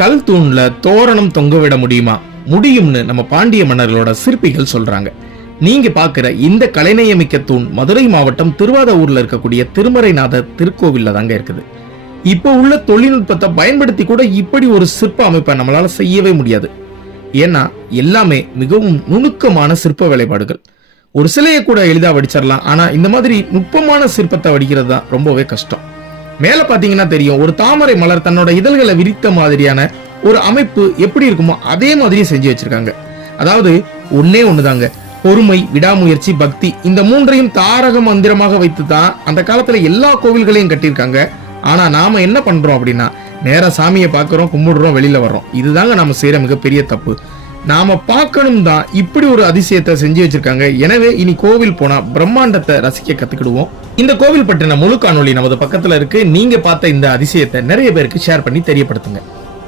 கல் தூண்ல தோரணம் தொங்க விட முடியுமா? முடியும்னு நம்ம பாண்டிய மன்னர்களோட சிற்பிகள் சொல்றாங்க. நீங்க பாக்குற இந்த கலைநயமிக்க தூண் மதுரை மாவட்டம் திருவாதூர்ல இருக்கக்கூடிய திருமறைநாதர் திருக்கோவில்ல தாங்க இருக்குது. இப்போ உள்ள தொழில்நுட்பத்தை பயன்படுத்தி கூட இப்படி ஒரு சிற்ப அமைப்பை நம்மளால செய்யவே முடியாது. ஏன்னா எல்லாமே மிகவும் நுணுக்கமான சிற்ப வேலைப்பாடுகள். ஒரு சிலையை கூட எளிதா வடிச்சிடலாம், ஆனா இந்த மாதிரி நுட்பமான சிற்பத்தை வடிக்கிறது தான் ரொம்பவே கஷ்டம். மேல பாத்தீங்கன்னா தெரியும், ஒரு தாமரை மலர் தன்னோட இதழ்களை விரித்த மாதிரியான ஒரு அமைப்பு எப்படி இருக்குமோ அதே மாதிரி செஞ்சு வச்சிருக்காங்க. அதாவது ஒன்னே ஒண்ணுதாங்க, பொறுமை, விடாமுயற்சி, பக்தி, இந்த மூன்றையும் தாரக மந்திரமாக வைத்து தான் அந்த காலத்துல எல்லா கோவில்களையும் கட்டியிருக்காங்க. ஆனா நாம என்ன பண்றோம் அப்படின்னா, நேரா சாமியை பார்க்கிறோம், கும்பிடுறோம், வெளியில வர்றோம். இதுதாங்க நாம செய்யற மிகப்பெரிய தப்பு. நாம பார்க்கணும் தான் இப்படி ஒரு அதிசயத்தை செஞ்சு வச்சிருக்காங்க. எனவே இனி கோவில் போனா பிரம்மாண்டத்தை ரசிக்க கத்துக்கிடுவோம். இந்த கோவில் பற்றின முழு காணொளி நமது பக்கத்துல இருக்கு. நீங்க பார்த்த இந்த அதிசயத்தை நிறைய பேருக்கு ஷேர் பண்ணி தெரியப்படுத்துங்க.